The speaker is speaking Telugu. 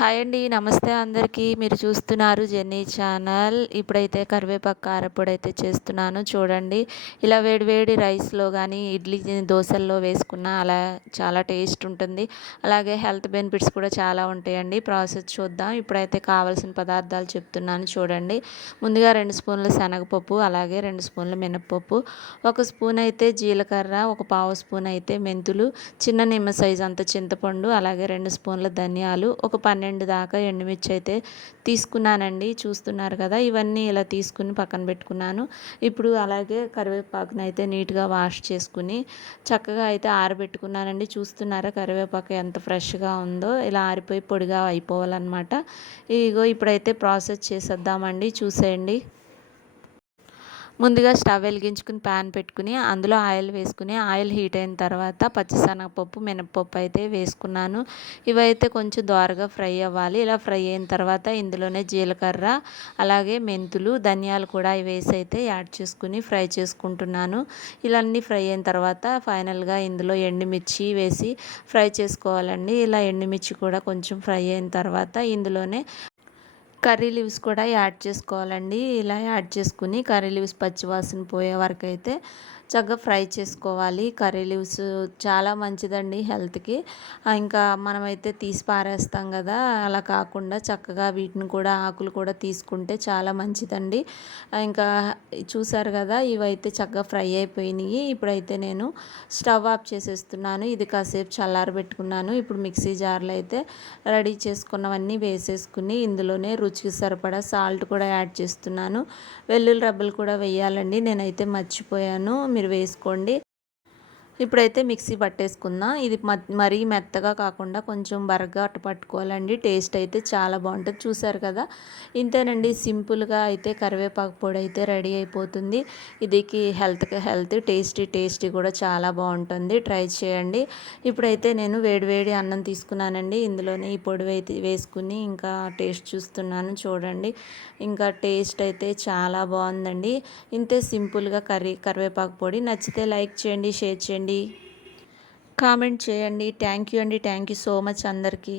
హాయ్ అండి నమస్తే అందరికీ. మీరు చూస్తున్నారు జెన్నీ ఛానల్. ఇప్పుడైతే కరివేపాకు కారపొడి అయితే చేస్తున్నాను చూడండి. ఇలా వేడివేడి రైస్లో కానీ ఇడ్లీ దోశల్లో వేసుకున్న అలా చాలా టేస్ట్ ఉంటుంది. అలాగే హెల్త్ బెనిఫిట్స్ కూడా చాలా ఉంటాయండి. ప్రాసెస్ చూద్దాం. ఇప్పుడైతే కావాల్సిన పదార్థాలు చెప్తున్నాను చూడండి. ముందుగా రెండు స్పూన్ల శనగపప్పు అలాగే రెండు స్పూన్ల మినప్పప్పు ఒక స్పూన్ అయితే జీలకర్ర ఒక పావు స్పూన్ అయితే మెంతులు చిన్న నిమ్మ సైజు అంత చింతపండు అలాగే రెండు స్పూన్ల ధనియాలు ఒక పన్నెండు పన్నెండు దాకా ఎండుమిర్చి అయితే తీసుకున్నానండి. చూస్తున్నారు కదా ఇవన్నీ ఇలా తీసుకుని పక్కన పెట్టుకున్నాను. ఇప్పుడు అలాగే కరివేపాకును అయితే నీట్గా వాష్ చేసుకుని చక్కగా అయితే ఆరబెట్టుకున్నానండి. చూస్తున్నారా కరివేపాకు ఎంత ఫ్రెష్గా ఉందో ఇలా ఆరిపోయి పొడిగా అయిపోవాలన్నమాట. ఇగో ఇప్పుడైతే ప్రాసెస్ చేసేద్దామండి. చూసేయండి. ముందుగా స్టవ్ వెలిగించుకుని ప్యాన్ పెట్టుకుని అందులో ఆయిల్ వేసుకుని ఆయిల్ హీట్ అయిన తర్వాత పచ్చిశనగపప్పు మినపప్పు అయితే వేసుకున్నాను. ఇవైతే కొంచెం దోరగా ఫ్రై అవ్వాలి. ఇలా ఫ్రై అయిన తర్వాత ఇందులోనే జీలకర్ర అలాగే మెంతులు ధనియాలు కూడా వేసి అయితే యాడ్ చేసుకుని ఫ్రై చేసుకుంటున్నాను. ఇలా అన్నీ ఫ్రై అయిన తర్వాత ఫైనల్గా ఇందులో ఎండుమిర్చి వేసి ఫ్రై చేసుకోవాలండి. ఇలా ఎండుమిర్చి కూడా కొంచెం ఫ్రై అయిన తర్వాత ఇందులోనే కర్రీ లీవ్స్ కూడా యాడ్ చేసుకోవాలండి. ఇలా యాడ్ చేసుకుని కర్రీ లీవ్స్ పచ్చివాసన పోయే వరకు అయితే చక్కగా ఫ్రై చేసుకోవాలి. కర్రీ లీవ్స్ చాలా మంచిదండి హెల్త్కి. ఇంకా మనమైతే తీసి పారేస్తాం కదా అలా కాకుండా చక్కగా వీటిని కూడా ఆకులు కూడా తీసుకుంటే చాలా మంచిదండి. ఇంకా చూసారు కదా ఇవైతే చక్కగా ఫ్రై అయిపోయినాయి. ఇప్పుడైతే నేను స్టవ్ ఆఫ్ చేసేస్తున్నాను. ఇది కాసేపు చల్లారబెట్టుకున్నాను. ఇప్పుడు మిక్సీ జార్లో అయితే రెడీ చేసుకున్నవన్నీ వేసేసుకుని ఇందులోనే రుచి రుచికి సరిపడా సాల్ట్ కూడా యాడ్ చేస్తున్నాను. వెల్లుల్లి రబ్బలు కూడా వేయాలండి. నేనైతే మర్చిపోయాను. మీరు వేసుకోండి. ఇప్పుడైతే మిక్సీ పట్టేసుకుందాం ఇది మరీ మెత్తగా కాకుండా కొంచెం బరగ్గా అట్టు పట్టుకోవాలండి. టేస్ట్ అయితే చాలా బాగుంటుంది. చూసారు కదా? ఇంతేనండి. సింపుల్గా అయితే కరివేపాకు పొడి అయితే రెడీ అయిపోతుంది. ఇదికి హెల్త్కి హెల్త్ టేస్టీ టేస్టీ కూడా చాలా బాగుంటుంది. ట్రై చేయండి. ఇప్పుడైతే నేను వేడివేడి అన్నం తీసుకున్నానండి. ఇందులోనే ఈ పొడి అయితే వేసుకుని ఇంకా టేస్ట్ చూస్తున్నాను. చూడండి. ఇంకా టేస్ట్ అయితే చాలా బాగుందండి. ఇంతే సింపుల్గా కర్రీ కరివేపాకు పొడి. నచ్చితే లైక్ చేయండి షేర్ చేయండి. చేయండి. కామెంట్ చేయండి. థ్యాంక్ యూ అండి. థ్యాంక్ యూ సో మచ్ అందరికీ.